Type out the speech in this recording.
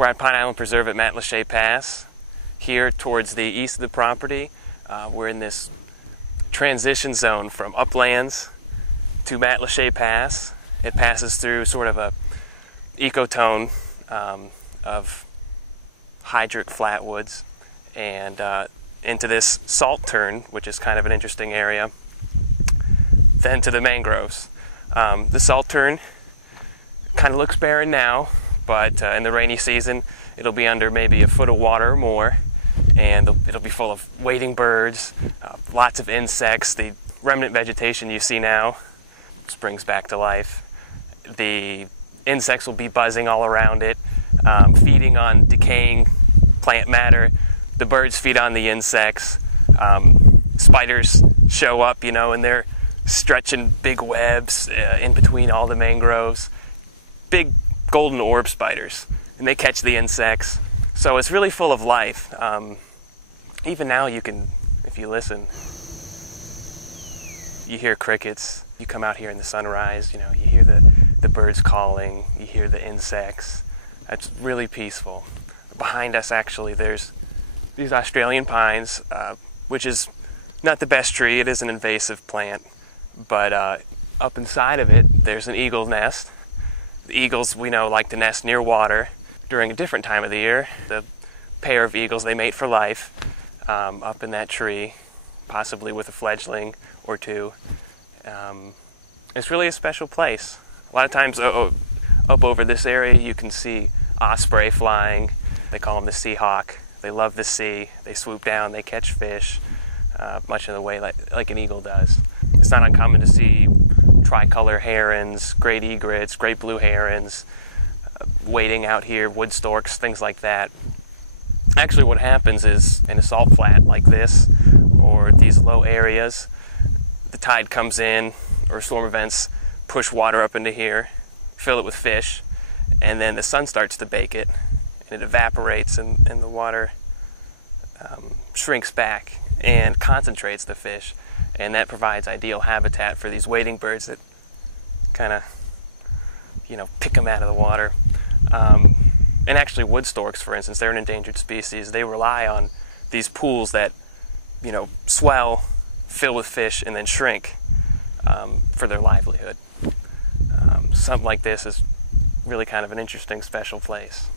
We're at Pine Island Preserve at Matlacha Pass. Here towards the east of the property, we're in this transition zone from uplands to Matlacha Pass. It passes through sort of a ecotone of hydric flatwoods and into this salt tern, which is kind of an interesting area, then to the mangroves. The salt tern kind of looks barren now, but in the rainy season it'll be under maybe a foot of water or more, and it'll be full of wading birds, lots of insects. The remnant vegetation you see now springs back to life. The insects will be buzzing all around it, feeding on decaying plant matter. The birds feed on the insects. Spiders show up, and they're stretching big webs in between all the mangroves. Big golden orb spiders, and they catch the insects. So it's really full of life. Even now you can, if you listen, you hear crickets. You come out here in the sunrise, you hear the birds calling, you hear the insects. It's really peaceful. Behind us, actually, there's these Australian pines, which is not the best tree. It is an invasive plant, but up inside of it, there's an eagle nest. The eagles, we know, like to nest near water during a different time of the year. The pair of eagles, they mate for life up in that tree, possibly with a fledgling or two. It's really a special place. A lot of times up over this area you can see osprey flying. They call them the sea hawk. They love the sea. They swoop down, they catch fish, much in the way like an eagle does. It's not uncommon to see tricolor herons, great egrets, great blue herons, wading out here, wood storks, things like that. Actually, what happens is in a salt flat like this, or these low areas, the tide comes in, or storm events push water up into here, fill it with fish, and then the sun starts to bake it, and it evaporates, and the water shrinks back and concentrates the fish, and that provides ideal habitat for these wading birds that kind of, pick them out of the water. And actually wood storks, for instance, they're an endangered species. They rely on these pools that, swell, fill with fish, and then shrink for their livelihood. Something like this is really kind of an interesting, special place.